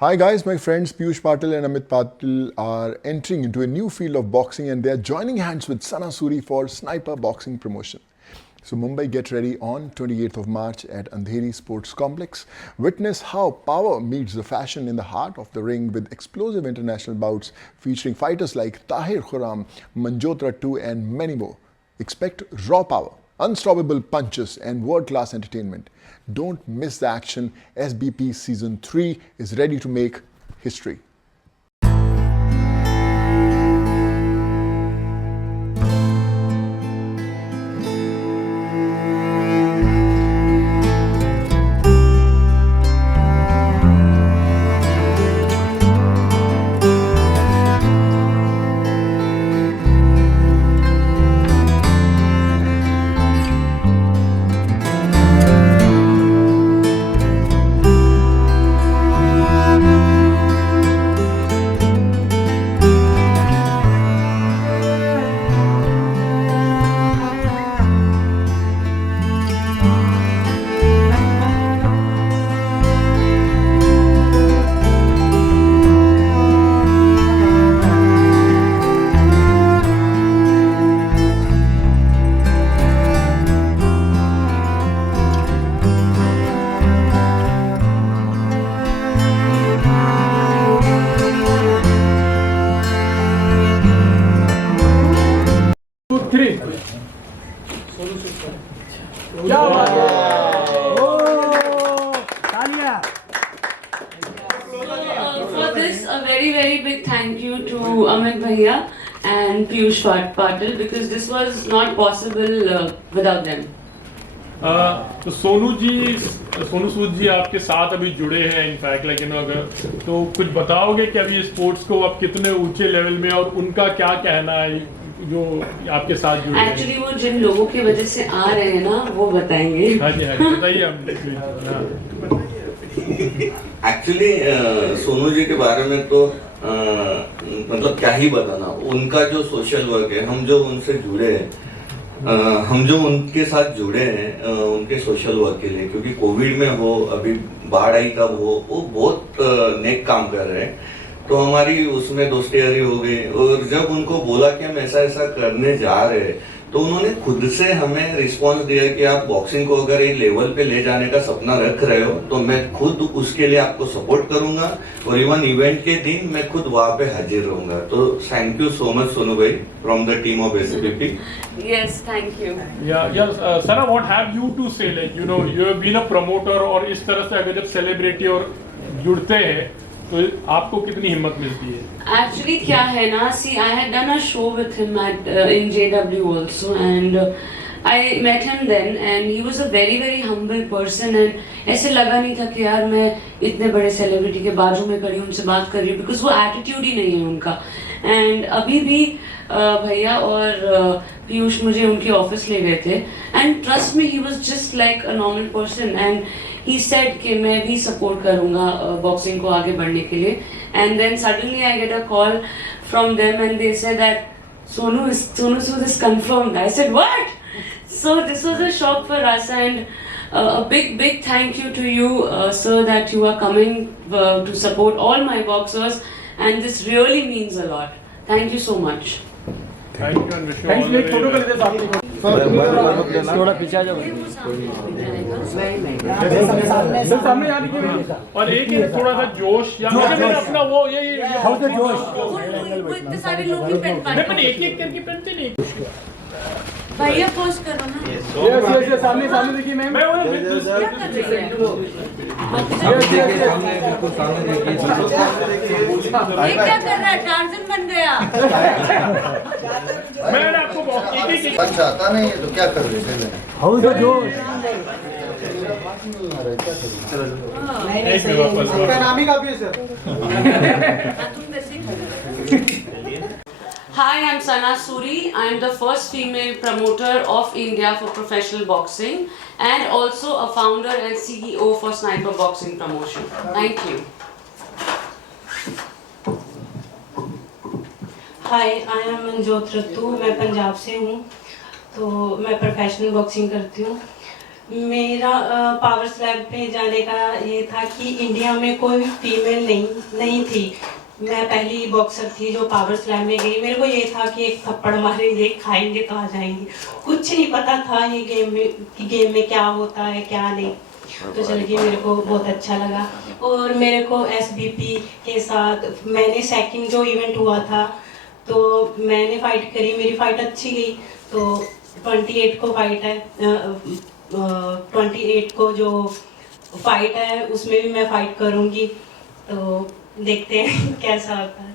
Hi guys, my friends Piyush Patil and Amit Patil are entering into a new field of boxing and they are joining hands with Sana Suri for Sniper Boxing Promotion. So Mumbai, get ready on 28th of March at Andheri Sports Complex. Witness how power meets the fashion in the heart of the ring with explosive international bouts featuring fighters like Tahir Khurram, Manjot Rattu and many more. Expect raw power, unstoppable punches and world-class entertainment. Don't miss the action. SBP Season 3 is ready to make history. क्या बात है For this, a very big thank you to Amit Bhaiya and Piyush Patil because this was not possible without them. तो सोनू सूद जी आपके साथ अभी जुड़े हैं in fact अगर तो कुछ बताओगे कि अभी स्पोर्ट्स को आप कितने ऊंचे लेवल में और उनका क्या कहना है जो आपके साथ जुड़े हैं? एक्चुअली वो जिन लोगों की वजह से आ रहे हैं ना वो बताएंगे। हाँ जी बताइए आप। एक्चुअली सोनू जी के बारे में तो मतलब क्या ही बताना, उनका जो सोशल वर्क है, हम जो उनसे जुड़े हैं, हम जो उनके साथ जुड़े हैं उनके सोशल वर्क के लिए, क्योंकि कोविड में हो, अभी बाढ़ आई तब हो, वो बहुत नेक काम कर रहे हैं, तो हमारी उसमें दोस्ती हो गई। और जब उनको बोला कि हम ऐसा ऐसा करने जा रहे हैं, तो उन्होंने खुद से हमें रिस्पांस दिया कि आप बॉक्सिंग को अगर एक लेवल पे ले जाने का सपना रख रहे हो तो मैं खुद उसके लिए आपको सपोर्ट करूंगा और इवन इवेंट के दिन मैं खुद वहां पे हाजिर रहूंगा। तो thank you so much Sonu भाई from the team of SBP. Yes, thank you. Sana, what have you to say? Like, you have been a promoter और इस तरह से अगर जब सेलिब्रिटी और जुड़ते हैं तो आपको कितनी हिम्मत मिलती है? Actually क्या है ना, see I had done a show with him at in JW also and I met him then and he was a very humble person and ऐसे लगा नहीं था कि यार मैं इतने बड़े सेलिब्रिटी के बाजू में खड़ी उनसे बात कर रही हूँ, because वो एटीट्यूड ही नहीं है उनका। एंड अभी भी भैया और पीयूष मुझे उनके ऑफिस ले गए थे and trust me he was just like a normal person and he said कि मैं भी सपोर्ट करूंगा बॉक्सिंग को आगे बढ़ने के लिए। And then suddenly I get a call from them and they said that Sonu Sood is confirmed. I said what? So this was a shock for us and a big thank you to you sir that you are coming to support all my boxers and this really means a lot. Thank you so much. Thank you and wish you all the very best. थोड़ा पीछे आ जाओ। सामने आने के और एक थोड़ा सा जोश या अपना वो ये इतने सारे लोग भी पेन नहीं एक करके पहनते नहीं। भैया पोस्ट करो ना। यस सामने देखिए मैम। मैं वो क्या कर रही है? ये क्या कर रहा है? टार्जन बन गया। मैं आपको एक अच्छा आता नहीं है तो क्या कर रहे थे? हाउ द जोश। नामी का भी है sir. Hi, I'm Sana Suri. I'm the first female promoter of India for professional boxing and also a founder and CEO for Sniper Boxing Promotion. Thank you. Hi, I am Manjot Rattu. मैं पंजाब से हूँ, तो मैं प्रोफेशनल बॉक्सिंग करती हूँ। मेरा power slam पे जाने का ये था कि इंडिया में कोई भी फीमेल नहीं थी। मैं पहली बॉक्सर थी जो पावर स्लैम में गई। मेरे को ये था कि एक थप्पड़ मारेंगे, खाएंगे तो आ जाएंगे। कुछ नहीं पता था ये गेम में क्या होता है क्या नहीं। तो चल के मेरे को बहुत अच्छा लगा। और मेरे को SBP के साथ मैंने सेकंड जो इवेंट हुआ था तो मैंने फाइट करी, मेरी फाइट अच्छी गई। तो 28 को फाइट है, 28 को जो फाइट है उसमें भी मैं फाइट करूंगी। तो देखते हैं कैसा होता है।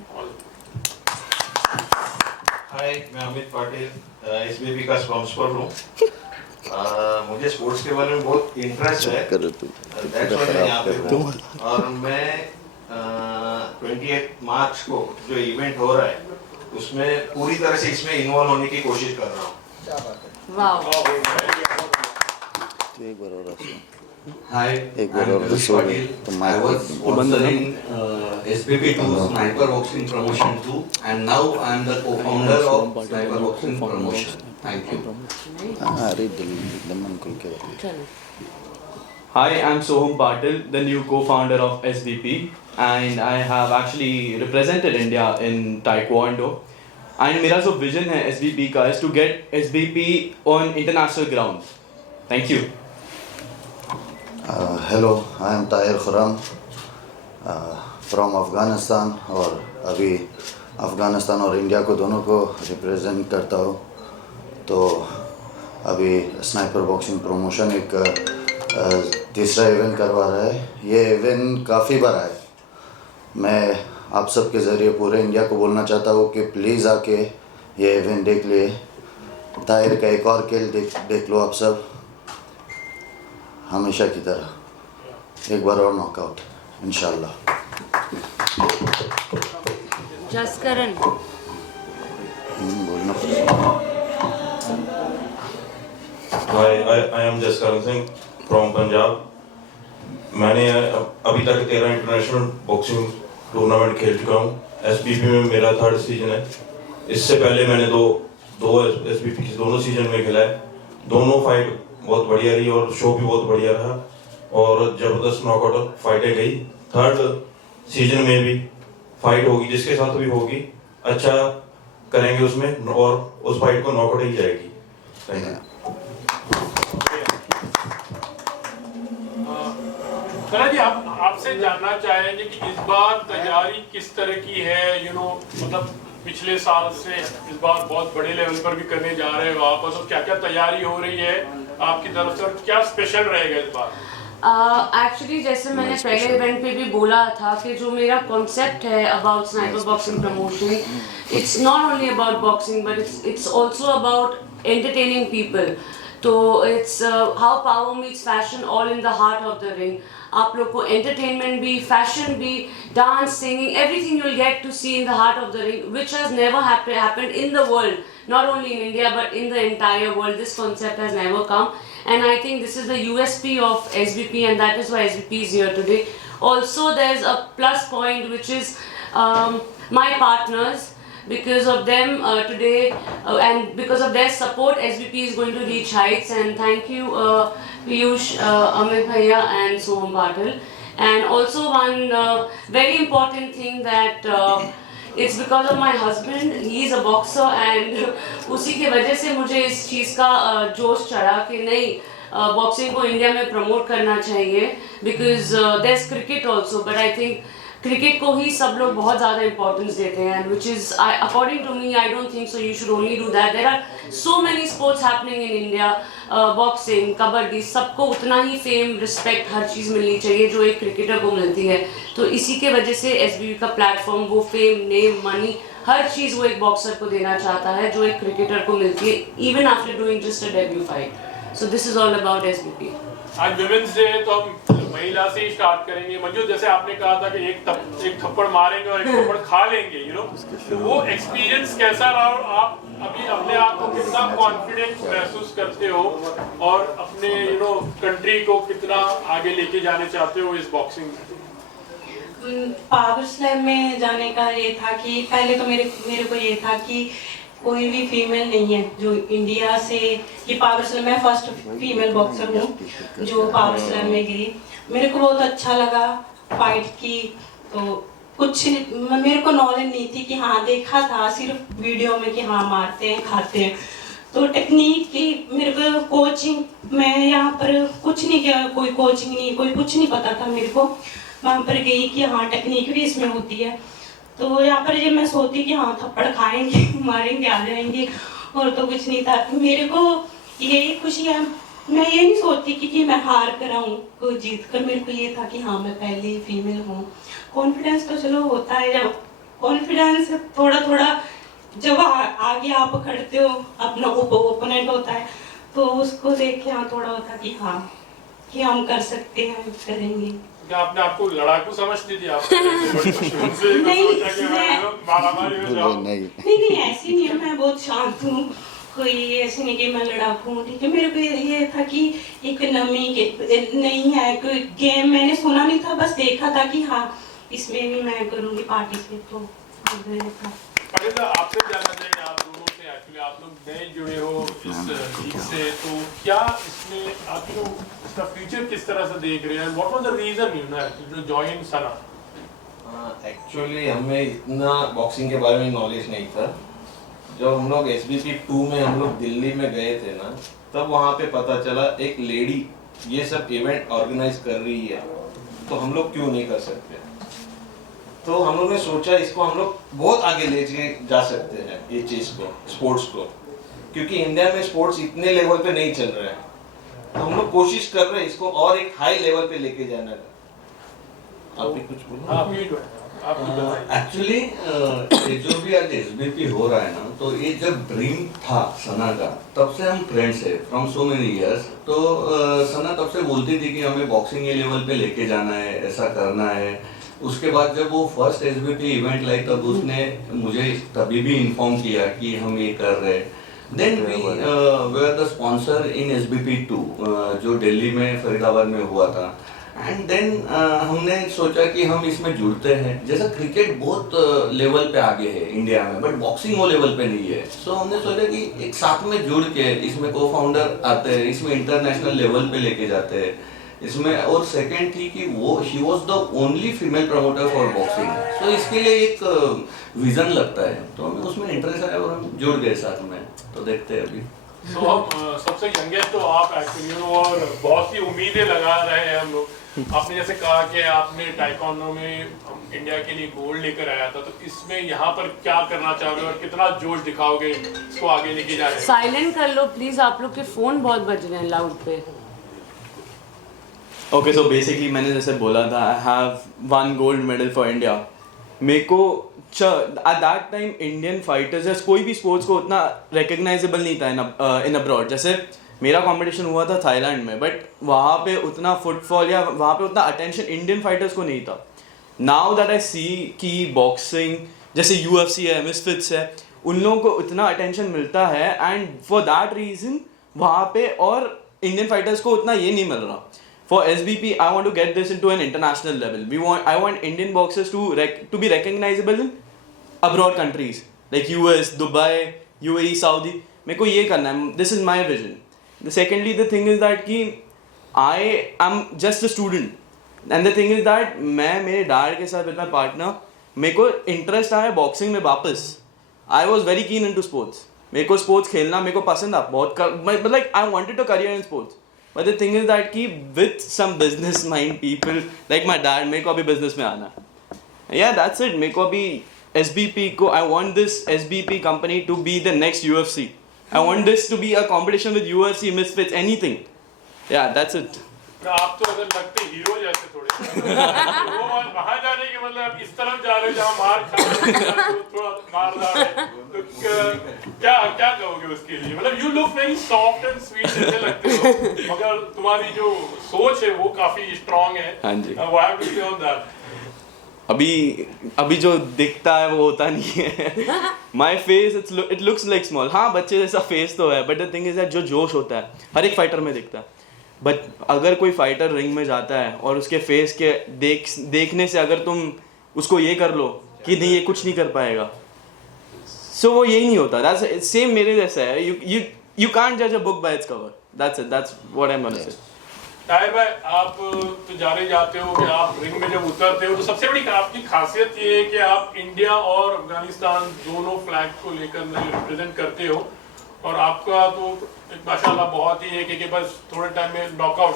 हाय, मैं अमित पाटिल, SBP का स्पॉन्सर हूँ। मुझे स्पोर्ट्स के बारे में बहुत इंटरेस्ट है, that's why मैं यहाँ पे हूँ। और मैं 28 मार्च को जो इवेंट हो रहा है उसमें पूरी तरह से इसमें इन्वॉल्व होने की कोशिश कर रहा हूँ। Hi, एक I'm बार और Ravi दसो Patil. तो I was sponsoring SBP2 Sniper Boxing Promotion 2 and now I am the co-founder of Sniper Boxing Promotion. Thank you. अरे दमन खुल के बताइए। Hi, I'm Soham Patil, the new co-founder of SBP, and I have actually represented India in Taekwondo. And मेरा जो vision है SBP का is to get SBP on international grounds. Thank you. Hello, I am Tahir Khurram from Afghanistan और अभी अफ़गानिस्तान और India को दोनों को रिप्रेजेंट करता हूँ। तो अभी स्नाइपर बॉक्सिंग प्रमोशन एक तीसरा इवेंट करवा रहा है। ये इवेंट काफ़ी बड़ा है। मैं आप सबके ज़रिए पूरे इंडिया को बोलना चाहता हूँ कि प्लीज़ आके ये इवेंट देख लिए। ताहिर का एक और खेल देख लो आप सब, हमेशा की तरह एक बार और नॉकआउट इंशाल्लाह। जसकरण बोलना पड़ेगा। Hi, I am Jaskaran Singh from Punjab. मैंने अभी तक 13 इंटरनेशनल बॉक्सिंग टूर्नामेंट खेल चुका हूँ। SBP में मेरा 3rd सीजन है। इससे पहले मैंने दो SBP के दोनों सीजन में खेला है। दोनों फाइट बहुत बढ़िया रही और शो भी बहुत बढ़िया रहा और ज़बरदस्त नॉकआउट फाइटें गई। 3rd सीजन में भी फाइट होगी, जिसके साथ भी होगी अच्छा करेंगे उसमें और उस फाइट को नॉकआउट ही जाएगी। Thank you. सना जी, आपसे जानना चाहेंगे कि इस बार तैयारी किस तरह की है? मतलब पिछले साल से इस बार बहुत बड़े लेवल पर भी करने जा रहे हो आप, तो क्या क्या तैयारी हो रही है आपकी तरफ से और क्या स्पेशल रहेगा इस बार? एक्चुअली जैसे मैंने पहले इवेंट पे भी बोला था कि जो मेरा कॉन्सेप्ट है about sniper boxing promotion, it's not only about boxing but it's also about entertaining people. तो it's how power meets fashion all in the heart of the ring. आप लोग को एंटरटेनमेंट भी, फैशन भी, dance, singing, everything you will get to see in the heart of the ring, which has never happened in the world, not only in India but in the entire world. This concept has never come, and I think this is the USP of SBP, and that is why SBP is here today. Also, there's a plus point which is my partners. Because of them today and because of their support, SBP is going to reach heights, and thank you Piyush, Amit Bhaiya and Soham Patil. And also one very important thing that it's because of my husband. He is a boxer and उसी के वजह से मुझे इस चीज़ का जोश चढ़ा कि नहीं बॉक्सिंग को इंडिया में प्रमोट करना चाहिए। Because there's cricket also, but I think cricket को ही सब लोग बहुत ज़्यादा इंपॉर्टेंस देते हैं, which is according to me I don't think so you should only do that. There are so many sports happening in India, boxing, kabaddi, सबको उतना ही fame, respect, हर चीज़ मिलनी चाहिए जो एक क्रिकेटर को मिलती है। तो इसी के वजह से SBP का प्लेटफॉर्म वो फेम, नेम, मनी, हर चीज़ वो एक बॉक्सर को देना चाहता है जो एक क्रिकेटर को मिलती है, even after doing just a debut fight. So this is all about SBP। आज विमेंस डे है तो हम महिला से ही स्टार्ट करेंगे। मंजू, जैसे आपने कहा था कि एक थप्पड़ मारेंगे और एक थप्पड़ खा लेंगे, तो वो एक्सपीरियंस कैसा रहा? आप अभी अपने आप को कितना कॉन्फिडेंस महसूस करते हो और अपने कंट्री को कितना आगे लेके जाने चाहते हो इस बॉक्सिंग में? पावर स्लैम में जाने का ये था कि पहले तो मेरे को ये था कि कोई भी फीमेल नहीं है जो इंडिया से ये पावर स्लैम, मैं फर्स्ट फीमेल बॉक्सर हूँ जो पावर स्लैम में गिरी। मेरे को बहुत अच्छा लगा फाइट की। तो कुछ मेरे को नॉलेज नहीं थी कि हाँ, देखा था सिर्फ वीडियो में कि हाँ मारते हैं खाते हैं। तो टेक्निक की मेरे को कोचिंग, मैं यहाँ पर कुछ नहीं किया, कोई कोचिंग नहीं, कोई कुछ नहीं पता था मेरे को। वहाँ पर गई कि हाँ टेक्निक भी इसमें होती है। तो यहाँ पर जब मैं सोती कि हाँ थप्पड़ खाएंगे मारेंगे आ जाएंगे, और तो कुछ नहीं था। मेरे को यही खुशी है, मैं ये नहीं सोचती कि मैं हार कर आऊँ को जीत कर। मेरे को ये था कि हाँ मैं पहली फीमेल हूँ। कॉन्फिडेंस तो चलो होता है, जब कॉन्फिडेंस थोड़ा थोड़ा जब आगे आप खड़ते हो, अपना ओपोनेंट होता है, तो उसको देख के हाँ थोड़ा होता कि हाँ कि हम कर सकते हैं, करेंगे। क्या आपने आपको लड़ाकू समझती थी आप? नहीं ऐसी नहीं है, मैं बहुत शांत हूँ। कोई ऐसी नहीं कि मैं लड़ाकू हूँ, ठीक है। मेरे को ये था कि एक नमी नहीं है, कोई गेम मैंने सुना नहीं था, बस देखा था कि हाँ इसमें भी मैं करूँगी पार्टिसिपेट। तो आपसे जानना चाहिए आप दोनों से, एक्चुअली आप लोग नए जुड़े हो इस लीग से, तो क्या इसमें आप लोग इसका फ्यूचर किस तरह से देख रहे हैं? What was the reason you know to join Sana? Actually हमें इतना बॉक्सिंग के बारे में नॉलेज नहीं था। जब हम लोग SBP 2 में हम लोग दिल्ली में गए थे ना, तब वहाँ पे पता चला एक लेडी ये सब इवेंट ऑर्गेनाइज कर रही है, तो हम लोग क्यों नहीं कर सकते। तो हम लोग ने सोचा इसको हम लोग बहुत आगे ले जा सकते हैं ये चीज़ को, स्पोर्ट्स को, क्योंकि इंडिया में स्पोर्ट्स इतने लेवल पे नहीं चल रहा है। तो हम लोग कोशिश कर रहे हैं इसको और एक हाई लेवल पे लेके जाना का। आप भी कुछ बोलो। एक्चुअली ये जो भी आज SBP हो रहा है ना, तो ये जब ड्रीम था सना का, तब से हम फ्रेंड्स है फ्रॉम सो मेनी इयर्स। तो सना तब से बोलती थी कि हमें बॉक्सिंग के लेवल पे लेके जाना है, ऐसा करना है। उसके बाद जब वो फर्स्ट SBP इवेंट लाई, तब उसने मुझे तभी भी इन्फॉर्म किया कि हम ये कर रहे हैं। Then we were the sponsor in SBP 2 जो दिल्ली में फरीदाबाद में हुआ था। एंड देन हमने सोचा कि हम इसमें जुड़ते हैं। जैसा क्रिकेट बहुत लेवल पे आगे है इंडिया में, बट बॉक्सिंग वो लेवल पे नहीं है। सो हमने सोचा कि एक साथ में जुड़ के इसमें को फाउंडर आते हैं, इसमें इंटरनेशनल लेवल पे लेके जाते हैं इसमें। और सेकंड थी कि वो she was the only female promoter for boxing. So इसके लिए एक विजन लगता है, तो हमें उसमें इंटरेस्ट आया और हम जुड़ गए साथ में। तो देखते हैं अभी। तो हम सबसे यंगेस्ट तो आप एक्चुअली हो, और बहुत सी उम्मीदें लगा रहे हैं हम लोग। आपने जैसे कहा कि आपने ताइक्वांडो में इंडिया के लिए गोल्ड लेकर आया था, तो इसमें यहाँ पर क्या करना चाहोगे और कितना जोश दिखाओगे इसको आगे लेके जा रहे हैं? साइलेंट कर लो प्लीज, आप लोग के फोन बहुत बज रहे हैं लाउड पे। ओके, सो बेसिकली मैंने जैसे बोला था, I have 1 gold medal for India. मेरे को at that time Indian fighters या कोई भी स्पोर्ट्स को उतना रिकग्नाइजेबल नहीं था इन अब्रॉड। जैसे मेरा कंपटीशन हुआ था थाईलैंड में, बट वहाँ पे उतना फुटफॉल या वहाँ पे उतना अटेंशन इंडियन फाइटर्स को नहीं था। नाउ दैट आई सी कि बॉक्सिंग जैसे UFC है, मिसफिट्स है, उन लोगों को उतना अटेंशन मिलता है, एंड फॉर दैट रीज़न वहाँ पे और इंडियन फाइटर्स को उतना ये नहीं मिल रहा। For SBP, I want to get this into an international level. I want Indian boxers to be recognizable in abroad countries like US, Dubai, UAE, Saudi. मेरे को ये करना है. This is my vision. Secondly, the thing is that कि I am just a student, and the thing is that मैं मेरे dad के साथ with my partner, मेरे को इंटरेस्ट आया बॉक्सिंग में वापस. I was very keen into sports. मेरे को स्पोर्ट्स खेलना मेरे को पसंद था बहुत, but like I wanted a career in sports. But the thing is that कि with some business mind people like my dad, मेरे को अभी business में आना है. Yeah, that's it. मेरे को अभी SBP को, I want this SBP company to be the next UFC. I want this to be a competition with UFC, Misfits, anything. Yeah, that's it. आप तो अगर लगते हीरो जैसे थोड़े, वो वहाँ जाने के मतलब इस तरफ जा रहे हो जहाँ मार खा रहे हो, थोड़ा मारदार है, तो क्या क्या कहोगे उसके लिए? मतलब you look very soft and sweet जैसे लगते हो, मगर तुम्हारी जो सोच है वो काफी स्ट्रांग है। हाँ जी। What have to say on that? अभी जो दिखता है वो होता नहीं है। My face it looks like small. हाँ, बच्चे जैसा फेस तो है, but the thing is that जो जोश होता है हर एक फाइटर में दिखता है। बट अगर कोई फाइटर रिंग में जाता है और उसके फेस के देखने से अगर तुम उसको ये कर लो कि नहीं ये कुछ नहीं कर पाएगा, सो वो यही नहीं होता. That's सेम मेरे जैसा है. You can't judge a book by its cover. That's it. That's what I'm gonna say. Tahir भाई, आप तो जाने जाते हो कि आप रिंग में जब उतरते हो तो सबसे बड़ी आपकी खासियत ये है कि आप इंडिया और अफगानिस्तान दोनों फ्लैग को लेकर रिप्रेजेंट करते हो, और आपका तो माशाल्लाह बहुत ही है कि बस थोड़े टाइम में नॉकआउट.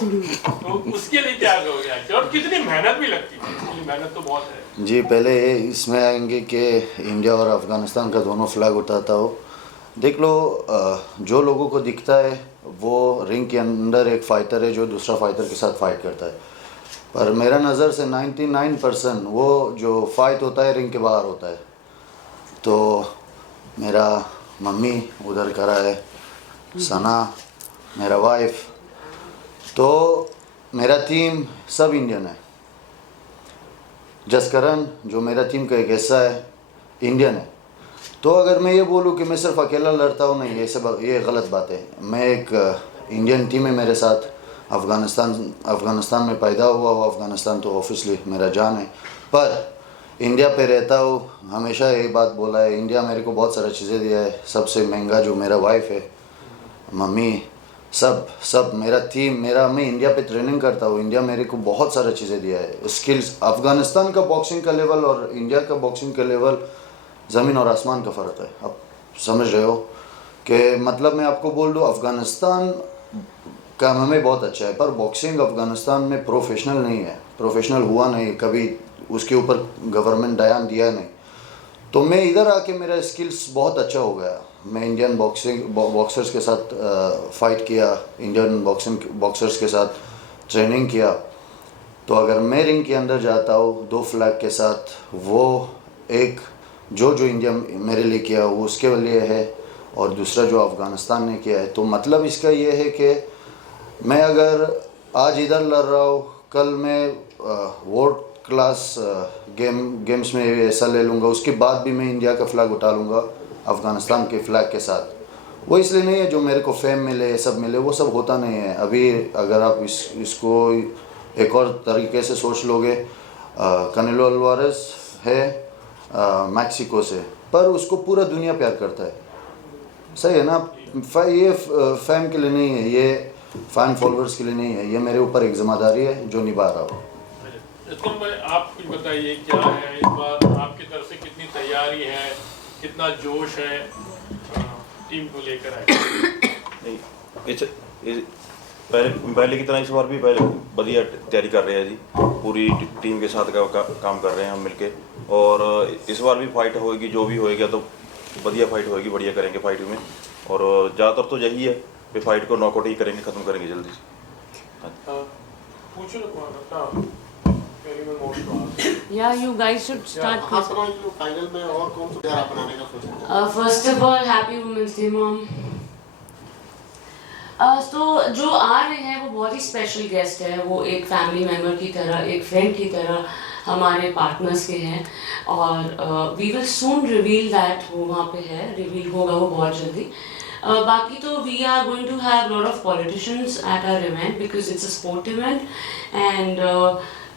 तो उसके लिए क्या करोगे और कितनी मेहनत भी लगती है? इसकी मेहनत तो बहुत है जी. पहले इसमें आएंगे कि इंडिया और अफ़गानिस्तान का दोनों फ्लैग उठाता हो. देख लो, जो लोगों को दिखता है वो रिंग के अंदर एक फ़ाइटर है जो दूसरा फ़ाइटर के साथ फ़ाइट करता है, पर मेरा नज़र से 99% वो जो फ़ाइट होता है रिंग के बाहर होता है. तो मेरा मम्मी उधर खड़ा है, सना मेरा वाइफ, तो मेरा टीम सब इंडियन है. जसकरण जो मेरा टीम का एक हिस्सा है इंडियन है. तो अगर मैं ये बोलूँ कि मैं सिर्फ अकेला लड़ता हूँ, नहीं, ये गलत बात है. मैं एक इंडियन टीम है मेरे साथ. अफ़गानिस्तान में पैदा हुआ हूँ. अफ़गानिस्तान तो ऑब्वियसली मेरा जान है, पर इंडिया पे रहता हूँ. हमेशा ये बात बोला है, इंडिया मेरे को बहुत सारी चीज़ें दिया है. सबसे महंगा जो मेरा वाइफ है, मम्मी, सब मेरा टीम, मैं इंडिया पे ट्रेनिंग करता हूँ. इंडिया मेरे को बहुत सारी चीज़ें दिया है, स्किल्स. अफ़गानिस्तान का बॉक्सिंग का लेवल और इंडिया का बॉक्सिंग का लेवल ज़मीन और आसमान का फ़र्क है. आप समझ रहे हो कि मतलब मैं आपको बोल दूँ, अफ़गानिस्तान का MMA बहुत अच्छा है, पर बॉक्सिंग अफ़गानिस्तान में प्रोफेशनल नहीं है, प्रोफेशनल हुआ नहीं कभी, उसके ऊपर गवर्नमेंट ध्यान दिया नहीं. तो मैं इधर आके मेरा स्किल्स बहुत अच्छा हो गया. मैं इंडियन बॉक्सर्स के साथ फ़ाइट किया, इंडियन बॉक्सर्स के साथ ट्रेनिंग किया. तो अगर मैं रिंग के अंदर जाता हूँ 2 फ्लैग के साथ, वो एक जो इंडिया मेरे लिए किया वो उसके लिए है, और दूसरा जो अफ़गानिस्तान ने किया है. तो मतलब इसका ये है कि मैं अगर आज इधर लड़ रहा हूँ, कल मैं वर्ल्ड क्लास गेम्स में हिस्सा ले लूँगा, उसके बाद भी मैं इंडिया का फ्लैग उठा लूँगा अफ़गानिस्तान के फ्लैग के साथ. वो इसलिए नहीं है जो मेरे को फेम मिले, ये सब मिले, वो सब होता नहीं है. अभी अगर आप इसको एक और तरीके से सोच लोगे, कनेलो अल्वारेस है मैक्सिको से, पर उसको पूरा दुनिया प्यार करता है. सही है ना? ये फैम के लिए नहीं है, ये फैन फॉलोअर्स के लिए नहीं है, ये मेरे ऊपर एक जिम्मेदारी है जो निभा रहा हूँ. आप कुछ बताइए, क्या है इस बार आपकी तरफ से, कितनी तैयारी है, कितना जोश है टीम को लेकर आए? नहीं, पहले की तरह इस बार भी बढ़िया तैयारी कर रहे हैं जी. पूरी टीम के साथ काम कर रहे हैं हम मिलके, और इस बार भी फाइट होएगी, जो भी होएगा तो बढ़िया फाइट होएगी, बढ़िया करेंगे फाइट में. और ज़्यादातर तो यही है कि फाइट को नॉकआउट ही करेंगे, ख़त्म करेंगे जल्दी से. Yeah, you guys should start. Final में और कौन सा प्यार अपनाने का सोचा? First of all, happy Women's Day, Mom. तो जो आ रहे हैं वो बहुत ही स्पेशल गेस्ट है. वो एक फैमिली मेम्बर की तरह, एक फ्रेंड की तरह हमारे पार्टनर्स के हैं, और we will soon reveal that. वो वहाँ पे है, रिवील होगा वो बहुत जल्दी. बाकी तो we are going to have lot of politicians at our event because it's a sport event. And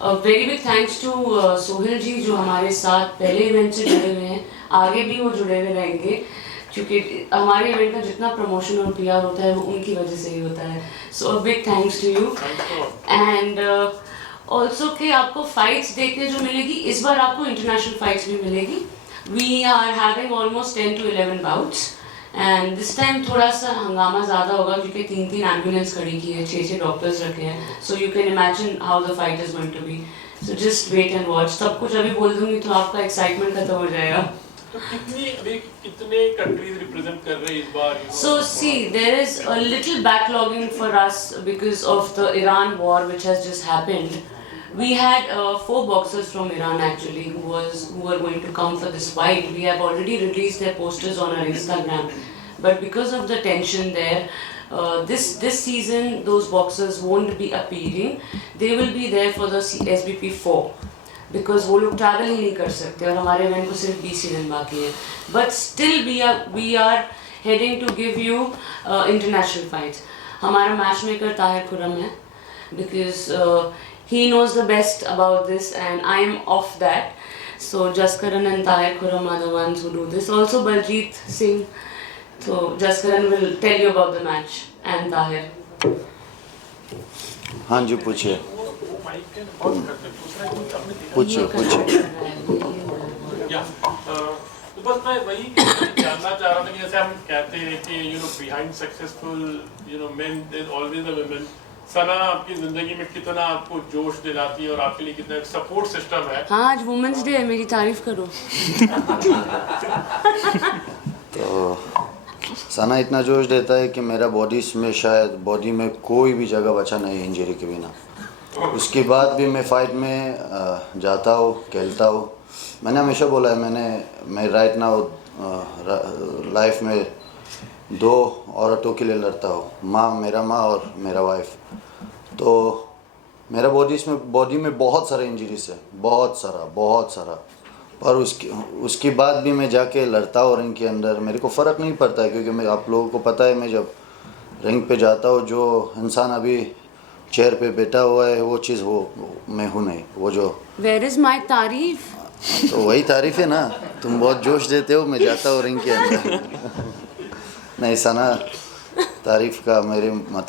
very big thanks to Sohail ji जो हमारे साथ पहले इवेंट से जुड़े हुए हैं, आगे भी वो जुड़े हुए रहेंगे, क्योंकि हमारे इवेंट का जितना प्रमोशन और PR होता है वो उनकी वजह से ही होता है. So a big thanks to you. And also कि आपको फाइट्स देखने जो मिलेगी, इस बार आपको इंटरनेशनल फाइट्स भी मिलेगी. We are having almost 10 to 11 bouts, and this time थोड़ा सा हंगामा ज़्यादा होगा क्योंकि 3 एम्बुलेंस खड़ी की है, 6 डॉक्टर्स रखे हैं. So you can imagine how the fight is going to be. So just wait and watch. सब कुछ अभी बोल दूंगी तो आपका एक्साइटमेंट खत्म हो जाएगा. तो कितने कंट्रीज रिप्रेजेंट कर रहे हैं इस बार? So see, there is a little backlogging for us because of the Iran war which has just happened. We had 4 boxers from Iran actually who were going to come for this fight. We have already released their posters on our Instagram, but because of the tension there, this season those boxers won't be appearing. They will be there for the SBP 4. Because वो लोग travel ही नहीं कर सकते और हमारे event को सिर्फ 20 दिन बाकी है. But still we are heading to give you international fights. हमारा मैच मेकर ताहिर खुरम है because he knows the best about this and I am of that. So Jaskaran and Tahir Khurram are the ones who do this. Also Baljeet Singh. So Jaskaran will tell you about the match and Tahir. हाँ जी पूछिए पूछिए या तो बस मैं वही जानना चाह रहा था कि जैसे हम कहते हैं कि behind successful men there is always a woman. Sana आपकी जिंदगी में कितना आपको जोश दिलाती है और आपके लिए कितना सपोर्ट सिस्टम है? हाँ आज वुमेन्स डे है, मेरी तारीफ करो। तो सना इतना जोश देता है कि मेरा बॉडी में कोई भी जगह बचा नहीं इंजरी के बिना। उसके बाद भी मैं फाइट में जाता हूँ, खेलता हूँ। मैंने हमेशा बोला है मैं राइट नाउ लाइफ में 2 औरतों के लिए लड़ता हूँ, मेरा माँ और मेरा वाइफ। तो मेरा बॉडी में बहुत सारा इंजरीज है, बहुत सारा। पर उसके बाद भी मैं जाके लड़ता हूँ रिंग के अंदर। मेरे को फ़र्क नहीं पड़ता है क्योंकि आप लोगों को पता है मैं जब रिंग पे जाता हूँ जो इंसान अभी चेयर पे बैठा हुआ है वो चीज़ मैं हूँ नहीं। वो जो Where is my तारीफ? तो वही तारीफ है ना, तुम बहुत जोश देते हो, मैं जाता हूँ रिंग के अंदर। नहीं सना तारीफ़ का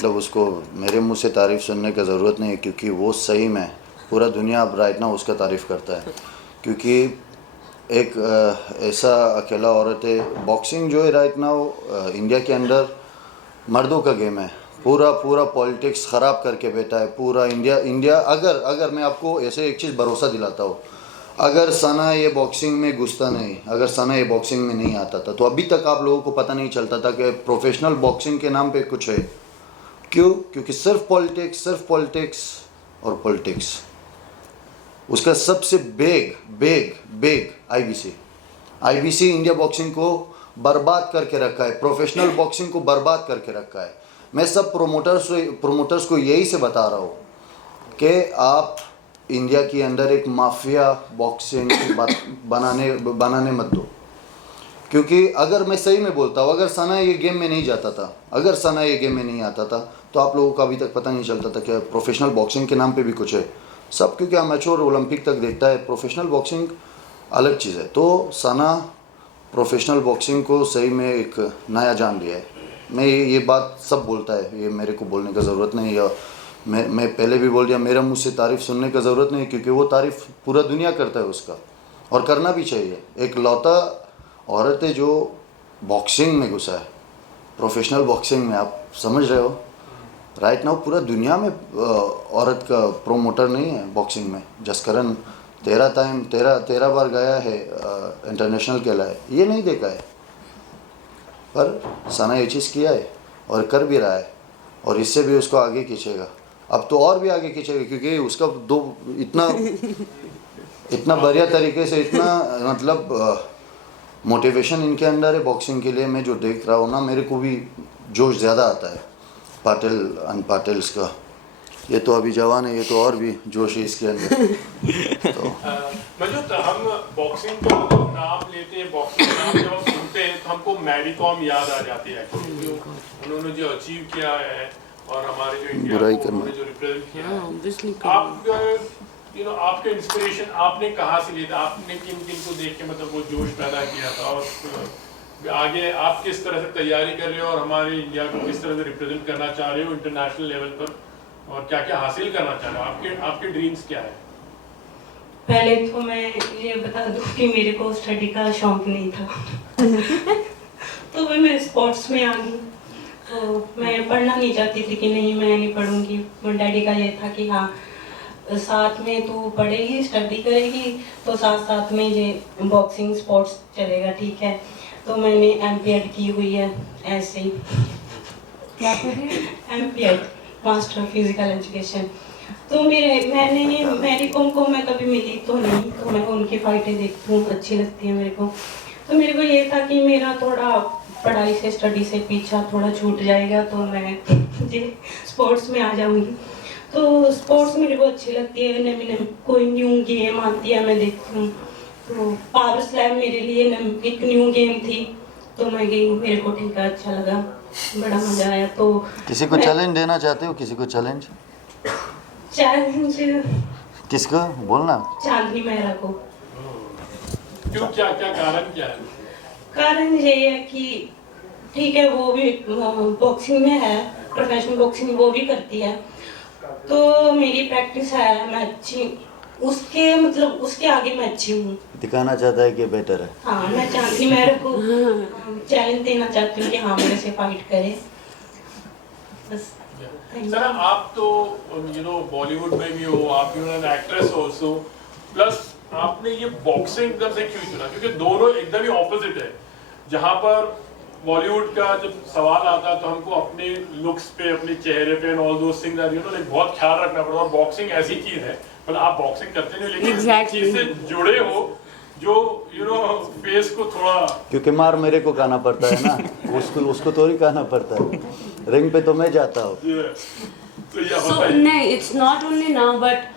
उसको मेरे मुंह से तारीफ़ सुनने का ज़रूरत नहीं है क्योंकि वो सही में पूरा दुनिया अब राइट नाउ उसका तारीफ़ करता है। क्योंकि एक ऐसा अकेला औरत है। बॉक्सिंग जो है राइट नाउ इंडिया के अंदर मर्दों का गेम है। पूरा पॉलिटिक्स ख़राब करके बैठा है पूरा इंडिया। अगर मैं आपको ऐसे एक चीज़ भरोसा दिलाता हूँ, अगर सना ये बॉक्सिंग में घुसता नहीं, अगर सना ये बॉक्सिंग में नहीं आता था तो अभी तक आप लोगों को पता नहीं चलता था कि प्रोफेशनल बॉक्सिंग के नाम पे कुछ है। क्यों? क्योंकि सिर्फ पॉलिटिक्स और पॉलिटिक्स। उसका सबसे बिग आईबीसी इंडिया बॉक्सिंग को बर्बाद करके रखा है, प्रोफेशनल बॉक्सिंग को बर्बाद करके रखा है। मैं सब प्रोमोटर्स को यही से बता रहा हूँ कि आप इंडिया के अंदर एक माफिया बॉक्सिंग बनाने मत दो। क्योंकि अगर मैं सही में बोलता हूँ, अगर सना ये गेम में नहीं जाता था, अगर सना ये गेम में नहीं आता था तो आप लोगों को अभी तक पता नहीं चलता था कि प्रोफेशनल बॉक्सिंग के नाम पे भी कुछ है। सब क्योंकि अमेच्योर ओलंपिक तक देखता है, प्रोफेशनल बॉक्सिंग अलग चीज़ है। तो सना प्रोफेशनल बॉक्सिंग को सही में एक नया जान दिया है। मैं ये बात सब बोलता है, ये मेरे को बोलने का ज़रूरत नहीं है। मैं पहले भी बोल दिया, मेरा मुझ से तारीफ़ सुनने का ज़रूरत नहीं क्योंकि वो तारीफ़ पूरा दुनिया करता है उसका, और करना भी चाहिए। एक लौता औरत है जो बॉक्सिंग में घुसा है, प्रोफेशनल बॉक्सिंग में। आप समझ रहे हो राइट नाउ पूरा दुनिया में औरत का प्रोमोटर नहीं है बॉक्सिंग में। जसकरण 13 बार गया है इंटरनेशनल के लिए, ये नहीं देखा है। पर सना ये चीज़ किया है और कर भी रहा है, और इससे भी उसको आगे खींचेगा। अब तो और भी आगे खींचेगा क्योंकि उसका इतना बढ़िया तरीके से मोटिवेशन इनके अंदर है बॉक्सिंग के लिए। मैं जो देख रहा हूँ ना, मेरे को भी जोश ज़्यादा आता है पाटिल्स का। ये तो अभी जवान है, ये तो और भी जोश है इसके अंदर। तो हम बॉक्सिंग का नाम लेते हैं, बॉक्सिंग का नाम जब हम सुनते हैं तो हमको मैरी कॉम याद आ जाती है। उन्होंने जो अचीव किया है और हमारे जो इंडिया को जो रिप्रेजेंट किया है, आपके इंस्पिरेशन आपने कहाँ से लिया था? आपने किन को देख के वो जोश पैदा किया था, और आगे आप किस तरह से तैयारी कर रहे हो और हमारे इंडिया को किस तरह से रिप्रेजेंट करना चाह रहे हो इंटरनेशनल लेवल पर, और क्या क्या हासिल करना चाह रहे हो? आपके ड्रीम्स क्या है? पहले तो मैं ये बता दूं कि मेरे को स्टडी का शौक नहीं था तो मैं स्पोर्ट्स में आ गई। तो मैं पढ़ना नहीं चाहती थी कि नहीं मैं नहीं पढ़ूंगी। डैडी का ये था कि हाँ साथ में तू पढ़ेगी, स्टडी करेगी तो साथ में ये बॉक्सिंग स्पोर्ट्स चलेगा, ठीक है। तो मैंने एमपीएड की हुई है ऐसे ही। क्या करें? MPEd, master physical education. तो मैरी कॉम को मैं कभी मिली तो नहीं, तो मैं उनकी फाइटें देखती हूँ, अच्छी लगती है मेरे को। तो मेरे को ये था कि मेरा थोड़ा पढ़ाई से स्टडी से पीछा थोड़ा छूट जाएगा तो मैं स्पोर्ट्स में आ जाऊंगी। तो स्पोर्ट्स मेरे को अच्छी लगती है, कोई न्यू गेम आती है मैं देखती हूँ। तो पावर स्लैम मेरे लिए एक न्यू गेम थी, तो मैं गई, मेरे को ठीक है, अच्छा लगा, बड़ा मजा आया। तो किसी को चैलेंज देना चाहते हो? किसी को चैलेंज किसको बोलना? चांदनी मेहरा को। क्यों, क्या क्या कारण क्या है? कारण ये है कि ठीक है वो भी बॉक्सिंग में है, प्रोफेशनल बॉक्सिंग वो भी करती है, तो मेरी प्रैक्टिस है, मैं अच्छी उसके मतलब उसके आगे मैं अच्छी हूँ। दिखाना चाहता है कि बेटर है। हाँ मैं चाहती, मेरे को चैलेंज देना चाहती हूँ कि हाँ मेरे से फाइट करे बस। सर आप तो बॉलीवुड में भी हो, आप भी एन एक्ट्रेस ऑल्सो, प्लस आपने ये बॉक्सिंग एकदम से क्यों चुना? क्योंकि दोनों एकदम ही ऑपोजिट है। जहाँ पर बॉलीवुड का जब सवाल आता है तो हमको अपने लुक्स पे, अपने चेहरे पे and all those things are बहुत ख्याल रखना पड़ता है, और बॉक्सिंग ऐसी चीज है, मतलब आप बॉक्सिंग करते नहीं लेकिन Exactly. चीज से जुड़े हो जो फेस को थोड़ा, क्योंकि मार मेरे को खाना पड़ता है ना, उसको थोड़ी खाना पड़ता है, रिंग पे तो मैं जाता हूँ। तो ये So बताइए। no, it's not only now, but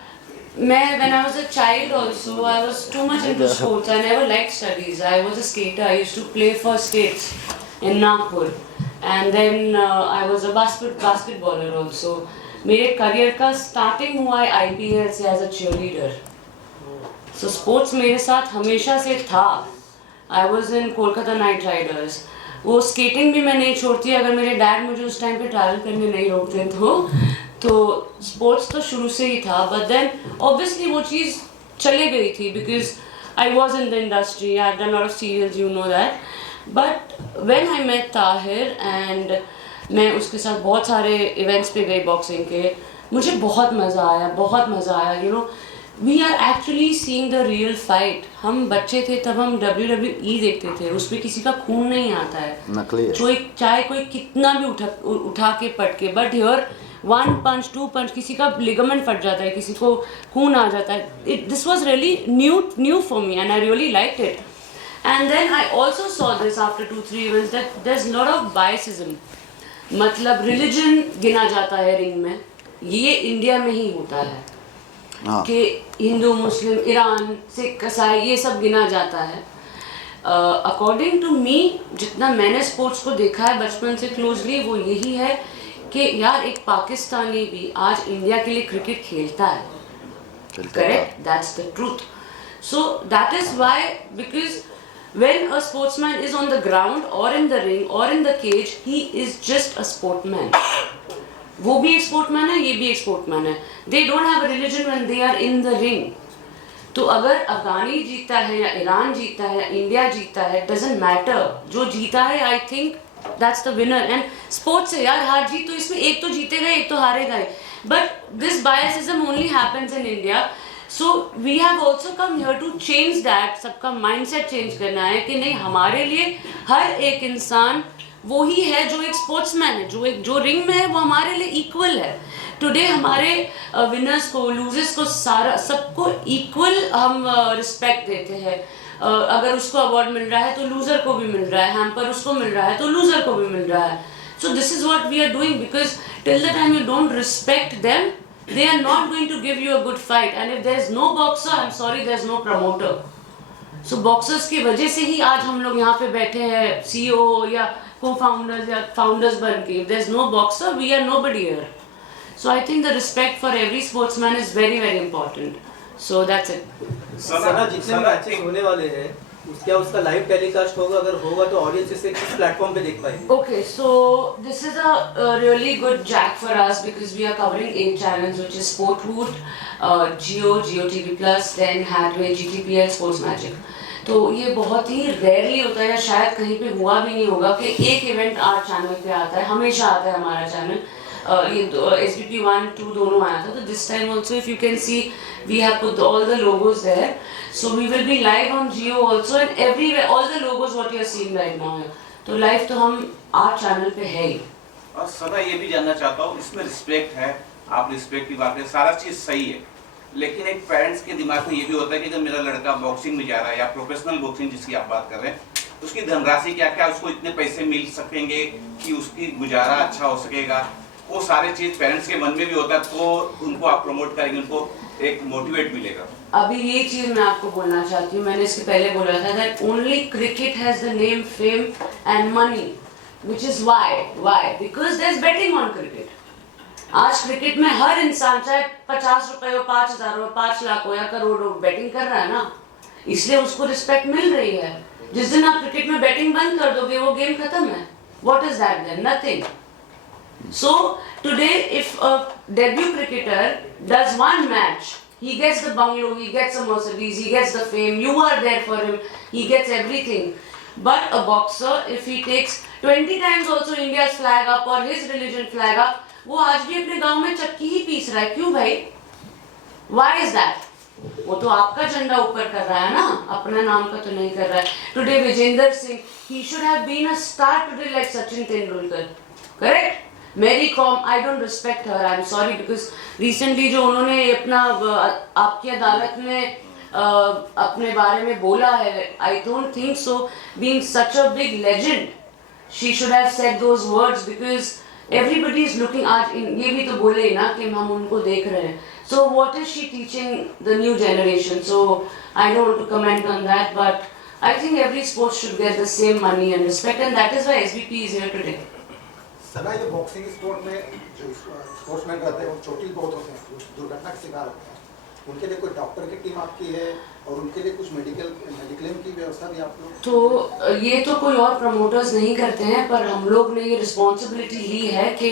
when I was a child also, I was too much into sports. I never liked studies. I was a skater. I used to play for states in Nagpur, and then I was a basketballer also. मेरे career का starting हुआ है IPL से as a cheerleader. So sports मेरे साथ हमेशा से था. I was in Kolkata night Riders. वो स्केटिंग भी मैं नहीं छोड़ती अगर मेरे डैड मुझे उस टाइम पे ट्रैवल करने नहीं रोकते तो स्पोर्ट्स तो शुरू से ही था, बट देन ऑब्वियसली वो चीज़ चले गई थी because I was in the industry, I have done lot of serials, you know that. But when I met Tahir and मैं उसके साथ बहुत सारे इवेंट्स पे गई बॉक्सिंग के, मुझे बहुत मज़ा आया. You know we are actually seeing the real fight. हम बच्चे थे तब हम WWE देखते थे, उसमें किसी का खून नहीं आता है, नकली है, चाहे कोई कितना भी उठा के पटके, बट हियर 1 punch 2 punch किसी का लिगामेंट फट जाता है, किसी को खून आ जाता है. This was really new for me and I really liked it. And then I also saw this after 2-3 events that there is lot of biasism. मतलब रिलीजन गिना जाता है रिंग में, ये इंडिया में ही होता है कि हिंदू, मुस्लिम, ईरान, सिख, ईसाई ये सब गिना जाता है. अकॉर्डिंग टू मी, जितना मैंने स्पोर्ट्स को देखा है बचपन से क्लोजली, वो यही है कि यार एक पाकिस्तानी भी आज इंडिया के लिए क्रिकेट खेलता है. Correct, that's the truth. So that is why, because when a sportsman is on the ground or in the ring or in the cage, he is just a sportman. वो भी एक sportsman है, ये भी एक sportsman है. They don't have a religion when they are in the ring. तो अगर अफगानी जीतता है या ईरान जीतता है या इंडिया जीतता है, doesn't matter. जो जीता है, I think that's the winner. And sports है यार, हार जीत तो इसमें एक तो जीतेगा एक तो हारेगा ही. But this biasism only happens in India. So we have also come here to change that. सबका mindset change करना है कि नहीं, हमारे लिए हर एक इंसान वो ही है जो एक स्पोर्ट्समैन है, जो रिंग में है वो हमारे लिए इक्वल है. टुडे हमारे विनर्स को, लूजर्स को, सबको इक्वल हम रिस्पेक्ट देते हैं. अगर उसको अवार्ड मिल रहा है तो लूजर को भी मिल रहा है, हैम्पर उसको मिल रहा है तो लूजर को भी मिल रहा है. So this is what we are doing, because till the time you don't respect them, they are not going to give you a good fight. And if there is no boxer, I'm sorry, there is no promoter. So boxers की वजह से ही आज हम लोग यहाँ पे बैठे हैं, CEO या co-founders या founders बन के. If there is no boxer, we are nobody here. So I think the respect for every sportsman is very very important. So that's it. सना जितने मैचेस होने वाले हैं क्या उसका लाइव टेलीकास्ट होगा? अगर होगा तो ऑडियंस इसे किस प्लेटफॉर्म पे देख पाएंगे? Okay, so this is a really good jack for us because we are covering 8 channels, which is Sportwood, Jio TV Plus, then Hathway, GTPL, Sports Magic. तो ये बहुत ही रेयरली होता है, या शायद कहीं पे हुआ भी नहीं होगा कि एक इवेंट 8 चैनल पे आता है. हमेशा आता है हमारा चैनल. ये SBP 1-2 दोनों आया था. तो this time also, if you can see, we have put all the logos there. So we will be live on Jio also, and everywhere all the logos what you are seeing right now. तो live तो हम 8 channel पे है ही. और सदा ये भी जानना चाहता हूँ, इसमें रिस्पेक्ट है, आप रिस्पेक्ट की बात है, सारा चीज़ सही है, लेकिन एक पेरेंट्स के दिमाग में ये भी होता है कि अगर मेरा लड़का बॉक्सिंग में जा रहा है या प्रोफेशनल बॉक्सिंग जिसकी आप बात कर रहे हैं, उसकी धनराशि क्या क्या, उसको इतने पैसे मिल सकेंगे कि उसकी गुजारा अच्छा हो सकेगा, वो सारे चीज़ पेरेंट्स के मन में भी होता है. तो उनको आप प्रमोट करेंगे, उनको एक मोटिवेट मिलेगा. अभी ये चीज मैं आपको बोलना चाहती हूँ, मैंने इसके पहले बोला था that only cricket has the name, fame and money, which is why because there's betting on cricket. आज क्रिकेट में हर इंसान चाहे 50 रुपए हो, 5,000 हो, 5 लाख हो या करोड़ हो, बैटिंग कर रहा है ना. इसलिए उसको रिस्पेक्ट मिल रही है। जिस दिन आप क्रिकेट में बैटिंग बंद कर दोगे वो गेम खत्म है। What is that then? Nothing. So today if a debut cricketer does one match, he gets the bungalow, he gets a Mercedes, he gets the fame, you are there for him, he gets everything. But a boxer, if he takes 20 times also India's flag up or his religion flag up, वो आज भी अपने गांव में चक्की ही piece रहा है। क्यों भाई? Why is that? वो तो आपका झंडा ऊपर कर रहा है ना, अपना नाम का तो नहीं कर रहा है। Today Vijender Singh, he should have been a star today like Sachin Tendulkar, correct? Mary Kom, I don't respect her. I'm sorry because recently जो उन्होंने अपना आपकी अदालत में अपने बारे में बोला है, I don't think so. Being such a big legend, she should have said those words because everybody is looking. आज ये भी तो बोले ही ना कि हम उनको देख रहे हैं. So what is she teaching the new generation? So I don't want to comment on that, but I think every sport should get the same money and respect, and that is why SBP is here today. सना, ये boxing sport में जो sportsman रहते हैं वो चोटिल बहुत होते हैं, दुर्घटना का शिकार होते हैं, उनके लिए कोई डॉक्टर की टीम आपकी है और उनके लिए कुछ मेडिक्लेम की व्यवस्था भी आप लोग? तो ये तो कोई और प्रमोटर्स नहीं करते हैं, पर हम लोग ने ये रिस्पॉन्सिबिलिटी ली है कि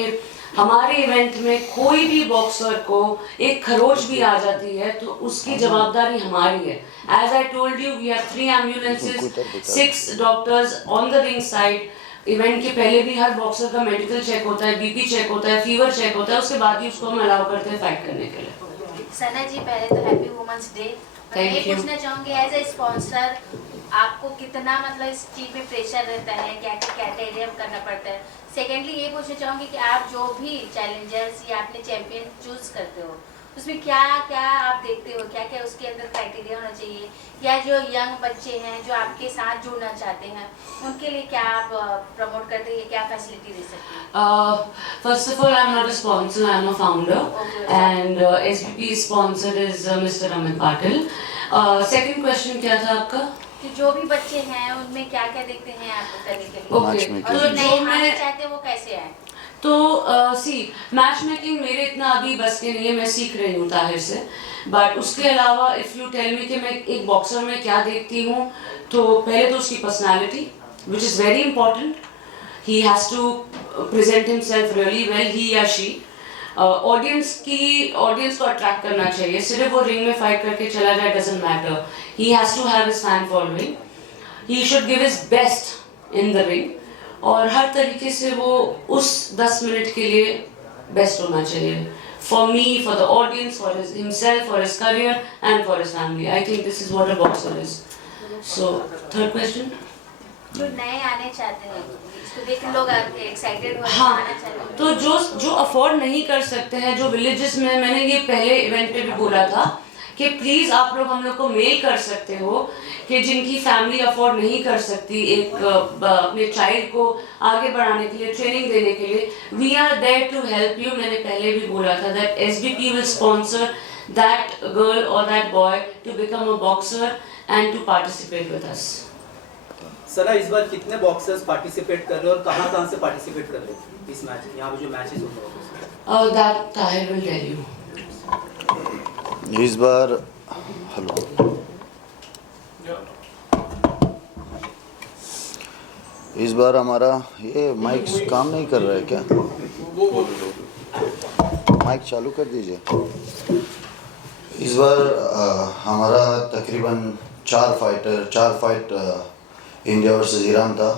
हमारे इवेंट में कोई भी बॉक्सर को एक खरोच भी आ जाती है तो उसकी जवाबदारी हमारी है। As I told you, we have 3 ambulances, 6 doctors on the ring side. Event के पहले भी हर बॉक्सर का मेडिकल चेक होता है, बीपी चेक होता है, फीवर चेक होता है, उसके बाद ही उसको हम अलाउ करते हैं फाइट करने के लिए। सना जी, पहले तो हैप्पी वुमेन्स डे। मैं पूछना चाहूँगी एज ए स्पॉन्सर आपको कितना मतलब इस चीज़ में प्रेशर रहता है, क्या क्या क्राइटेरिया करना पड़ता है? सेकेंडली ये पूछना चाहूँगी कि आप जो भी चैलेंजर्स या अपने चैंपियन चूज करते हो उसमें क्या क्या आप देखते हो, क्या क्या उसके अंदर क्राइटेरिया होना चाहिए, या जो यंग बच्चे हैं जो आपके साथ जुड़ना चाहते हैं उनके लिए क्या आप प्रमोट करते हैं, क्या फैसिलिटी दे सकते हैं? First of all, I'm not a sponsor, I'm a founder, and SBP's sponsor is Mr. Amit Patil. Second question क्या था आपका? कि जो भी बच्चे हैं उनमें क्या क्या देखते हैं आप करने के लिए? Okay. और जो नए आने चाहते हैं वो कैसे आए? तो सी मैच मेकिंग मेरे इतना अभी बस के नहीं है, मैं सीख रही हूँ ताहिर से। बट उसके अलावा इफ़ यू टेल मी कि मैं एक बॉक्सर में क्या देखती हूँ, तो पहले तो उसकी personality which is very important. He has to present himself really well, he या शी। ऑडियंस को अट्रैक्ट करना चाहिए, सिर्फ वो रिंग में फाइट करके चला जाए doesn't matter. He has to have his fan following, he should give his best in the ring, और हर तरीके से वो उस 10 मिनट के लिए बेस्ट होना चाहिए। For me, for the audience, for himself, for his career and for his family. I think this is what a boxer is. So third question, जो नए आने चाहते हैं इसको देख लोग एक्साइटेड हो हाँ, आना चाहते हैं, तो जो अफोर्ड नहीं कर सकते हैं, जो विलेजेस में, मैंने ये पहले इवेंट पे भी बोला था कि प्लीज़ आप लोग हम लोग को मेल कर सकते हो कि जिनकी फैमिली अफोर्ड नहीं कर सकती एक अपने चाइल्ड को आगे बढ़ाने के लिए, ट्रेनिंग देने के लिए, we are there to help you. मैंने पहले भी बोला था that SBP will sponsor that girl और that boy to become a boxer and to participate with us. Sir, इस बार कितने बॉक्सर्स पार्टिसिपेट कर रहे हैं और कहाँ से पार्टिसिपेट कर रहे हैं इस मैच, यहाँ पे जो मैचेस होते हैं? That Tahir will tell you. इस बार हेलो, इस बार हमारा ये माइक काम नहीं कर रहा है क्या? माइक चालू कर दीजिए। इस बार हमारा तकरीबन 4 फाइट इंडिया वर्सेस ईरान था,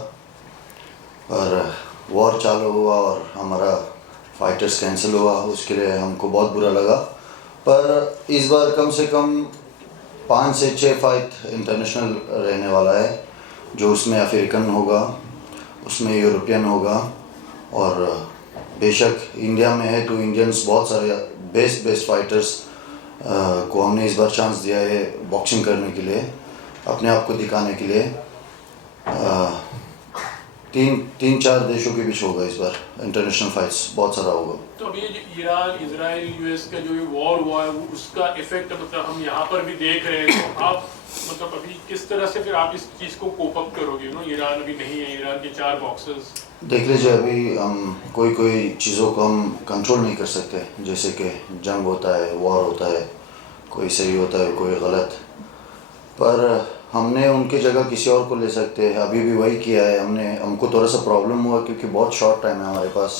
और वॉर चालू हुआ और हमारा फाइटर्स कैंसिल हुआ, उसके लिए हमको बहुत बुरा लगा। पर इस बार कम से कम 5 से 6 फाइट इंटरनेशनल रहने वाला है, जो उसमें अफ्रीकन होगा, उसमें यूरोपियन होगा, और बेशक इंडिया में है तो इंडियंस बहुत सारे बेस्ट फाइटर्स को हमने इस बार चांस दिया है बॉक्सिंग करने के लिए, अपने आप को दिखाने के लिए। 3-4 देशों के बीच होगा इस बार इंटरनेशनल फाइट्स, बहुत सारा होगा। तो अभी ईरान, इजराइल, यूएस का जो वॉर हुआ है उसका इफेक्ट मतलब हम यहाँ पर भी देख रहे हैं, तो आप मतलब अभी किस तरह से फिर आप इस चीज़ को कोप अप करोगे? ईरान अभी नहीं है, ईरान के 4 बॉक्सर्स। देख लीजिए, अभी हम कोई चीज़ों को हम कंट्रोल नहीं कर सकते, जैसे कि जंग होता है, वॉर होता है, कोई सही होता है कोई गलत, पर हमने उनकी जगह किसी और को ले सकते हैं, अभी भी वही किया है हमको थोड़ा सा प्रॉब्लम हुआ क्योंकि बहुत शॉर्ट टाइम है हमारे पास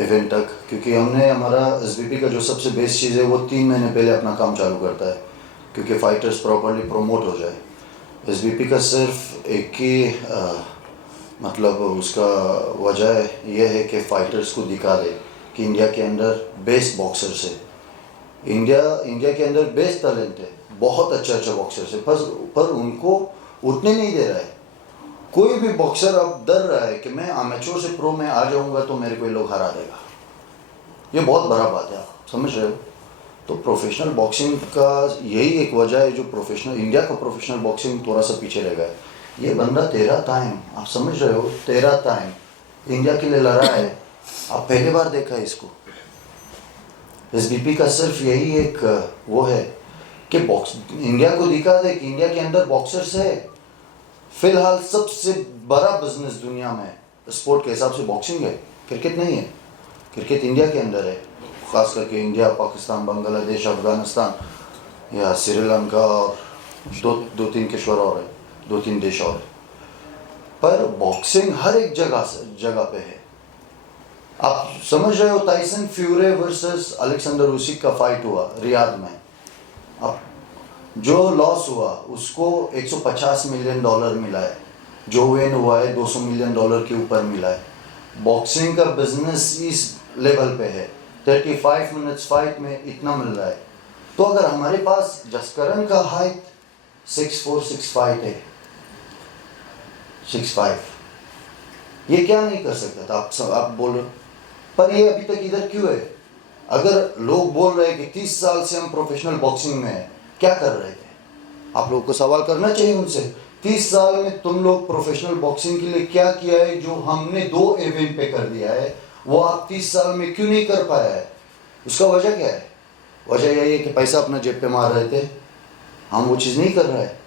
इवेंट तक, क्योंकि हमने हमारा SBP का जो सबसे बेस्ट चीज़ है वो 3 महीने पहले अपना काम चालू करता है क्योंकि फाइटर्स प्रॉपरली प्रमोट हो जाए। SBP का सिर्फ एक ही मतलब उसका वजह ये है कि फाइटर्स को दिखा दे कि इंडिया के अंदर बेस्ट बॉक्सर्स है, इंडिया के अंदर बेस्ट टैलेंट है, बहुत अच्छा बॉक्सर्स है, पर उनको उठने नहीं दे रहा है। कोई भी बॉक्सर अब डर रहा है कि मैं अमेच्योर से प्रो में आ जाऊंगा तो मेरे को ये लोग हरा देगा। ये बहुत बड़ा बात है, आप समझ रहे हो? तो प्रोफेशनल बॉक्सिंग का यही एक वजह है जो इंडिया का प्रोफेशनल बॉक्सिंग थोड़ा सा पीछे रह गया है। ये बंदा 13 टाइम, आप समझ रहे हो, 13 टाइम इंडिया के लिए लड़ा है। आप पहली बार देखा है इसको। SBP का सिर्फ यही एक वो है कि इंडिया को दिखा दे कि इंडिया के अंदर बॉक्सर्स है। फिलहाल सबसे बड़ा बिजनेस दुनिया में स्पोर्ट के हिसाब से बॉक्सिंग है, क्रिकेट नहीं है। क्रिकेट इंडिया के अंदर है, खास करके इंडिया, पाकिस्तान, बांग्लादेश, अफगानिस्तान या श्रीलंका और दो तीन किश्वर और है, 2-3 देश और है। पर बॉक्सिंग हर एक जगह पे है। आप समझ रहे हो, टाइसन फ्यूरी वर्सेस अलेक्जेंडर उसिक का फाइट हुआ रियाद में, अब जो लॉस हुआ उसको $150 मिलियन मिला है, जो विन हुआ है $200 मिलियन के ऊपर मिला है। बॉक्सिंग का बिजनेस इस लेवल पे है, 35 मिनट्स फाइट में इतना मिल रहा है। तो अगर हमारे पास जसकरण का हाइट 6'4", 6'5" है, 6'5", ये क्या नहीं कर सकता था? आप बोल रहे हो, पर ये अभी तक इधर क्यों है? अगर लोग बोल रहे हैं कि 30 साल से हम प्रोफेशनल बॉक्सिंग में हैं, क्या कर रहे थे? आप लोगों को सवाल करना चाहिए उनसे। 30 साल में तुम लोग प्रोफेशनल बॉक्सिंग के लिए क्या किया है जो हमने 2 इवेंट पे कर दिया है, वो आप 30 साल में क्यों नहीं कर पाया है? उसका वजह क्या है? वजह यही है कि पैसा अपना जेब पे मार रहे थे। हम वो चीज़ नहीं कर रहे हैं।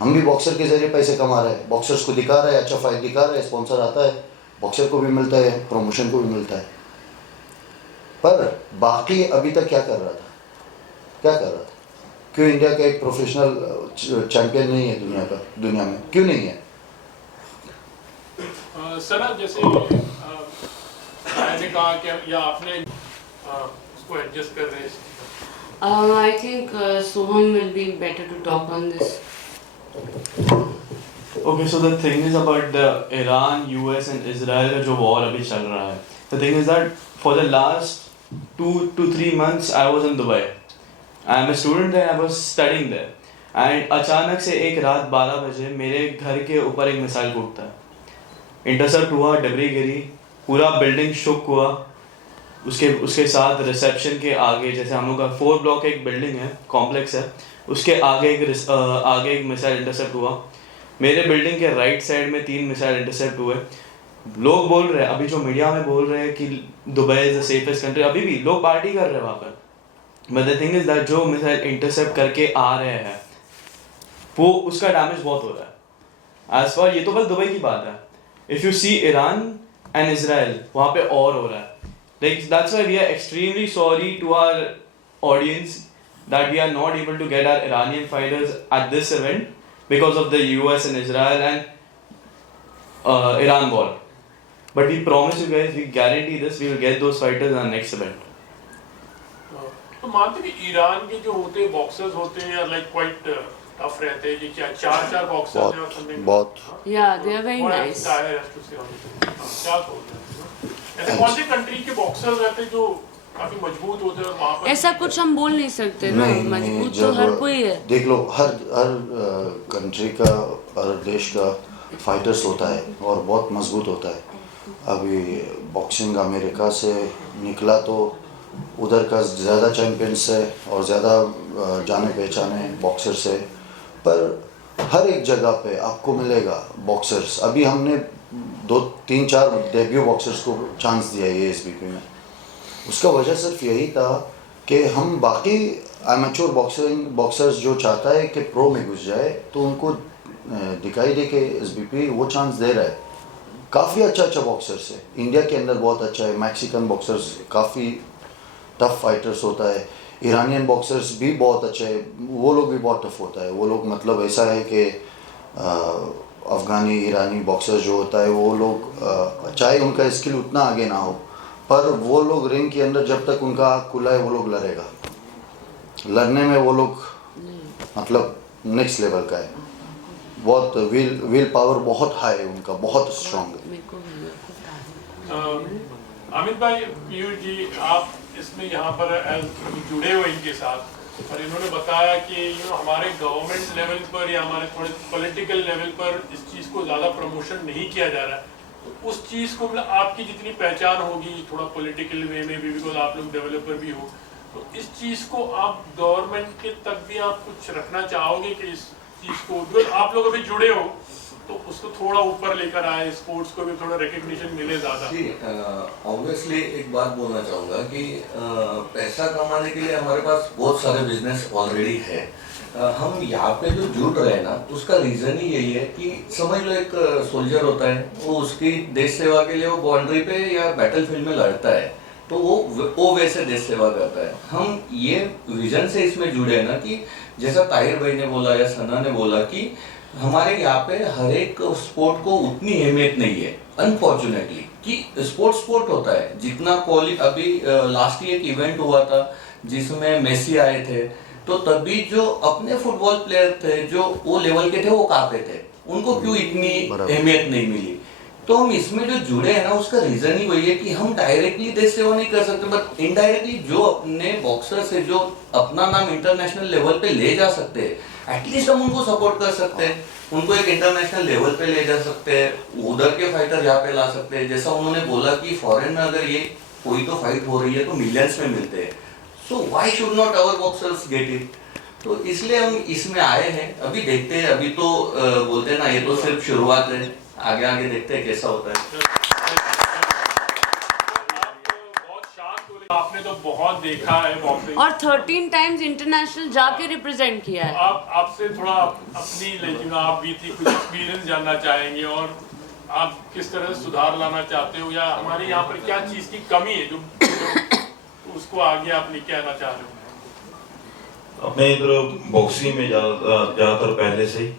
हम भी बॉक्सर के जरिए पैसे कमा रहे हैं, बॉक्सर्स को दिखा रहे हैं, अच्छा फाइट दिखा रहे हैं, स्पॉन्सर आता है, बॉक्सर को भी मिलता है, प्रमोशन को भी मिलता है। पर बाकी अभी तक क्या कर रहा था? क्यों इंडिया का एक प्रोफेशनल चैंपियन नहीं है दुनिया में? क्यों नहीं है? सर जैसे मैंने कहा कि या आपने उसको एडजस्ट कर रहे हैं। I think Soham will be better to talk on this. Okay, so the thing is about the Iran, US and Israel का जो war अभी चल रहा है. The thing is that for the last 2 to 3 months I was in Dubai. I am a student there, I was studying there. And अचानक से एक रात 12 बजे मेरे घर के ऊपर एक मिसाइल फूटता है. इंटरसेप्ट हुआ, डबरी गिरी, पूरा बिल्डिंग शुक हुआ. उसके साथ रिसेप्शन के आगे, जैसे हम लोग का 4 ब्लॉक एक बिल्डिंग है, कॉम्प्लेक्स है, उसके आगे एक मिसाइल इंटरसेप्ट हुआ. मेरे बिल्डिंग के राइट साइड में 3 मिसाइल इंटरसेप्ट हुए. लोग बोल रहे हैं, अभी जो मीडिया में बोल रहे हैं कि Dubai is the safest country, अभी भी लोग पार्टी कर रहे हैं वहाँ पर. But the thing is that जो मिसाइल इंटरसेप्ट करके आ रहे हैं वो उसका डैमेज बहुत हो रहा है. एज फॉर ये तो बस दुबई की बात है. If you see Iran and Israel, वहाँ पे और हो रहा है. Like that's why we are extremely sorry to our audience that we are not able to get our Iranian fighters at this event because of the US and Israel and Iran war. But we promise you guys, we guarantee this, we will get those fighters in our next event. तो मानते हैं कि Iran के जो होते हैं boxers होते हैं लाइक क्वाइट टफ रहते हैं, ये क्या 4 बॉक्सर्स हैं और समथिंग बहुत Yeah, they are very nice. क्या बोलते हैं ऐसे कौन सी कंट्री के बॉक्सर्स रहते हैं जो काफी मजबूत होते हैं और वहाँ पर ऐसा कुछ हम बोल नहीं सकते ना, मजबूत तो हर कोई है. देख लो, हर कंट्री का, हर देश का फाइटर्स होता है और बहुत मजबूत होता है. अभी बॉक्सिंग अमेरिका से निकला तो उधर का ज़्यादा चैम्पियंस है और ज़्यादा जाने पहचाने बॉक्सर्स है. पर हर एक जगह पे आपको मिलेगा बॉक्सर्स. अभी हमने 2-3-4 डेब्यू बॉक्सर्स को चांस दिया है SBP में. उसका वजह सिर्फ यही था कि हम बाकी एमेच्योर बॉक्सर्स जो चाहता है कि प्रो में घुस जाए तो उनको दिखाई दे कि SBP वो चांस दे रहा है. काफ़ी अच्छा बॉक्सर्स है इंडिया के अंदर, बहुत अच्छा है. मैक्सिकन बॉक्सर्स काफ़ी टफ फाइटर्स होता है. ईरानियन बॉक्सर्स भी बहुत अच्छे हैं, वो लोग भी बहुत टफ होता है। वो लोग मतलब ऐसा है कि अफ़गानी ईरानी बॉक्सर्स जो होता है वो लोग चाहे उनका स्किल उतना आगे ना हो, पर वो लोग रिंग के अंदर जब तक उनका आँख खुला है वो लोग लड़ेगा। लड़ने में वो लोग मतलब नेक्स्ट लेवल का है। बहुत विल पावर बहुत हाई है उनका, बहुत स्ट्रॉन्ग है। अमित भाई, पीयूष जी, आप इसमें यहाँ पर जुड़े हुए इनके साथ, और इन्होंने बताया कि हमारे गवर्नमेंट लेवल पर या हमारे थोड़े पॉलिटिकल लेवल पर इस चीज़ को ज़्यादा प्रमोशन नहीं किया जा रहा है। तो उस चीज़ को मतलब आपकी जितनी पहचान होगी थोड़ा पॉलिटिकल वे में भी, बिकॉज आप लोग डेवलपर भी हो, तो इस चीज़ को आप गवर्नमेंट के तक भी आप कुछ रखना चाहोगे कि इस चीज़ को, जो आप लोग अभी जुड़े हो, तो उसको थोड़ा ऊपर लेकर आए, स्पोर्ट्स को भी थोड़ा रिकग्निशन मिले ज़्यादा? ऑब्वियसली एक बात बोलना चाहूँगा कि पैसा कमाने के लिए हमारे पास बहुत सारे बिजनेस ऑलरेडी है। हम यहाँ पे जो जुड़ रहे हैं ना, उसका रीज़न ही यही है कि समझ लो एक सोल्जर होता है, वो उसकी देश सेवा के लिए वो बाउंड्री पे या बैटल फील्ड में लड़ता है, तो वो वैसे देश सेवा करता है। हम ये विजन से इसमें जुड़े हैं ना कि जैसा ताहिर भाई ने बोला या सना ने बोला कि हमारे यहाँ पे हर एक स्पोर्ट को उतनी अहमियत नहीं है अनफॉर्चुनेटली, कि स्पोर्ट होता है जितना अभी लास्ट ईयर एक इवेंट हुआ था जिसमें मेसी आए थे, तो तभी जो अपने फुटबॉल प्लेयर थे जो वो लेवल के थे वो कहाँ पे थे, उनको क्यों इतनी अहमियत नहीं मिली। तो हम इसमें जो जुड़े हैं ना, उसका रीजन ही वही है कि हम डायरेक्टली देश सेवा नहीं कर सकते, बट इनडायरेक्टली जो अपने बॉक्सर्स है जो अपना नाम इंटरनेशनल लेवल पे ले जा सकते हैं, एटलीस्ट हम उनको सपोर्ट कर सकते हैं, उनको एक इंटरनेशनल लेवल पे ले जा सकते हैं, उधर के फाइटर यहाँ पे ला सकते हैं। जैसा उन्होंने बोला कि फॉरेन में अगर ये कोई तो फाइट हो रही है तो मिलियंस में मिलते हैं, so why should not our boxers get it. तो इसलिए हम इसमें आए हैं। अभी देखते हैं, अभी तो बोलते हैं ना, ये तो सिर्फ शुरुआत है, आगे आगे देखते हैं कैसा होता है। आपने तो बहुत देखा है बॉक्सिंग, और 13 टाइम्स इंटरनेशनल जाके रिप्रेजेंट किया है। आप आपसे थोड़ा अपनी लेकिन आप भी थी कुछ एक्सपीरियंस जानना चाहेंगे, और आप किस तरह से सुधार लाना चाहते हो, या हमारे यहाँ पर क्या चीज़ की कमी है जो उसको आगे आप लेके आना चाह रहे हो? अपने इधर बॉक्सिंग में ज़्यादातर पहले से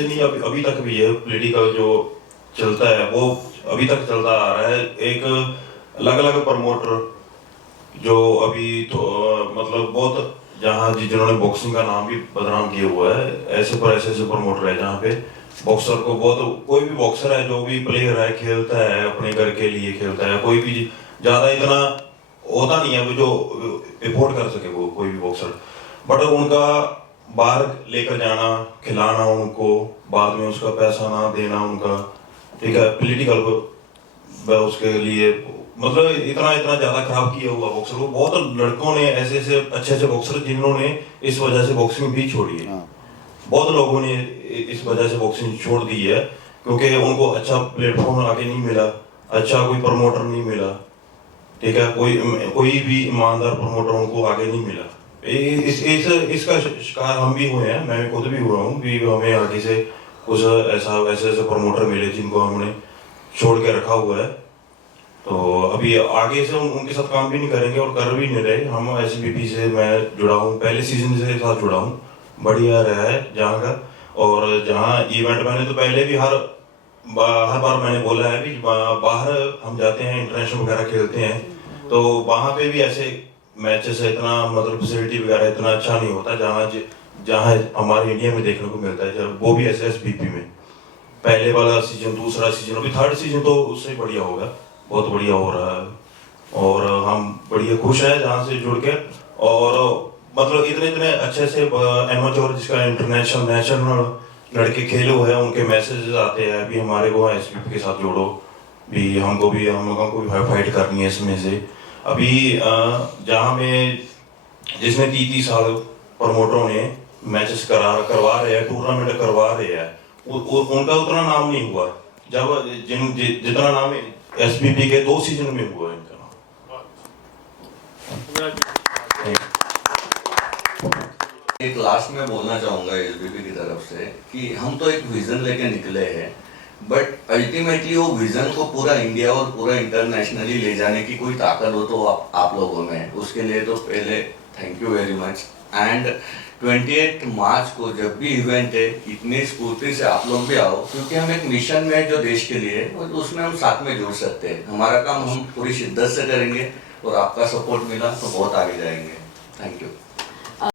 नहीं, अभी तक भी है पॉलिटिकल जो चलता है वो अभी तक चलता आ रहा है। एक अलग अलग प्रमोटर जो अभी तो मतलब बहुत जहाँ जिन्होंने बॉक्सिंग का नाम भी बदनाम किया हुआ है, ऐसे प्रमोटर है जहाँ पे बॉक्सर को बहुत, कोई भी बॉक्सर है जो भी प्लेयर है खेलता है अपने घर के लिए खेलता है, कोई भी ज़्यादा इतना होता नहीं है वो जो अफोर्ड कर सके वो कोई भी बॉक्सर, बट उनका बाहर लेकर जाना, खिलाना उनको, बाद में उसका पैसा ना देना उनका, ठीक है, पॉलिटिकल उसके लिए मतलब इतना ज़्यादा खराब किया हुआ बॉक्सर को। बहुत लड़कों ने ऐसे अच्छे बॉक्सर जिन्होंने इस वजह से बॉक्सिंग भी छोड़ी है, बहुत लोगों ने इस वजह से बॉक्सिंग छोड़ दी है क्योंकि उनको अच्छा प्लेटफॉर्म आगे नहीं मिला, अच्छा कोई प्रमोटर नहीं मिला, ठीक है, कोई भी ईमानदार प्रमोटर उनको आगे नहीं मिला। इसका शिकार हम भी हुए हैं, मैं खुद भी हुआ हूँ कि हमें आगे से कुछ ऐसे प्रमोटर मिले जिनको हमने छोड़ के रखा हुआ है, तो अभी आगे से उनके साथ काम भी नहीं करेंगे और कर भी नहीं रहे। हम SBP से मैं जुड़ा हूँ, पहले सीजन से साथ जुड़ा हूँ, बढ़िया रहा है जहाँ का। और जहाँ इवेंट मैंने तो पहले भी हर बार मैंने बोला है भी, बाहर हम जाते हैं इंटरनेशनल वगैरह खेलते हैं तो वहाँ पे भी ऐसे मैचेस इतना मतलब फैसिलिटी वगैरह इतना अच्छा नहीं होता जहाँ हमारे इंडिया में देखने को मिलता है, जब वो भी SBP में पहले वाला सीजन, दूसरा सीजन, अभी थर्ड सीजन तो उससे बढ़िया होगा, बहुत बढ़िया हो रहा है और हम बढ़िया खुश हैं जहाँ से जुड़ के। और मतलब इतने अच्छे से एमेच्योर जिसका इंटरनेशनल नेशनल लड़के खेले हुए हैं उनके मैसेजेस आते हैं भी हमारे को SBP के साथ जोड़ो भी, हम लोगों को भी फाइट करनी है इसमें से। अभी जहाँ में जिसने 30 साल प्रमोटरों ने मैचेस करवा रहे हैं, टूर्नामेंट करवा रहे हैं, उनका उतना नाम नहीं हुआ जब जितना नाम SBP के 2 सीजन में हुआ है इनका नाम। एक लास्ट में बोलना चाहूँगा SBP की तरफ से कि हम तो एक विजन लेके निकले हैं, बट अल्टीमेटली वो विजन को पूरा इंडिया और पूरा इंटरनेशनली ले जाने की कोई ताकत हो तो आप लोगों में, उसके लिए तो पहले thank you very much. And 28 मार्च को जब भी इवेंट है, इतनी स्फूर्ति से आप लोग भी आओ, क्योंकि हम एक मिशन में जो देश के लिए और उसमें हम साथ में जुड़ सकते हैं। हमारा काम हम पूरी शिद्दत से करेंगे और आपका सपोर्ट मिला तो बहुत आगे जाएंगे। Thank you.